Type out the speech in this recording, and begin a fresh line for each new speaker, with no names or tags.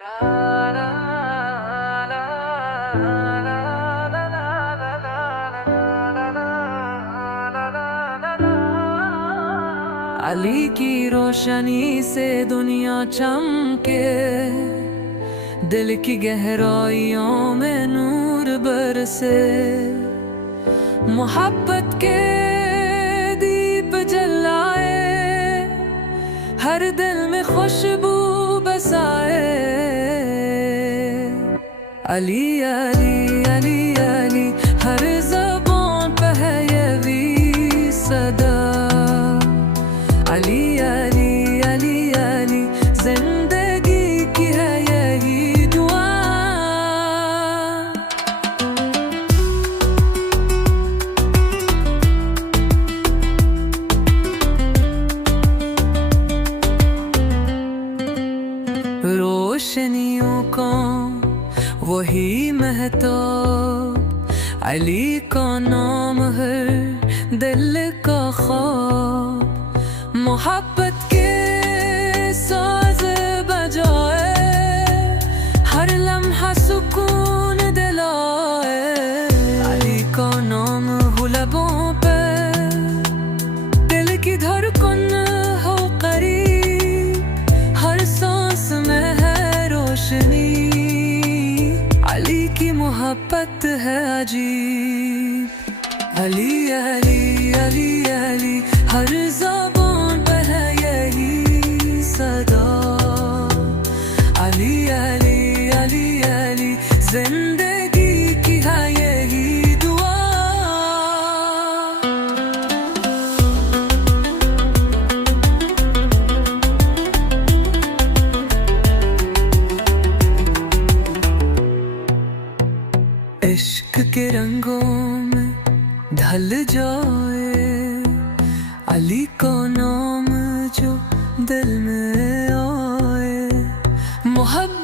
علی کی روشنی سے دنیا چمکے، دل کی گہرائیوں میں نور برسے۔ محبت کے دیپ جلائے، ہر دل میں خوشبو अली अली अली अली हर जबान पे है ये भी सदा अली अली अली अली जिंदगी की है यही दुआ
रोशनियों को वही महतो अली का नाम है दिल का ख्वाब मोहब्बत
मोहब्बत है अजीब अली अली अली अली हर
इश्क के रंगों में ढल जाए। अली को नाम जो दिल में आए। मोहब्बत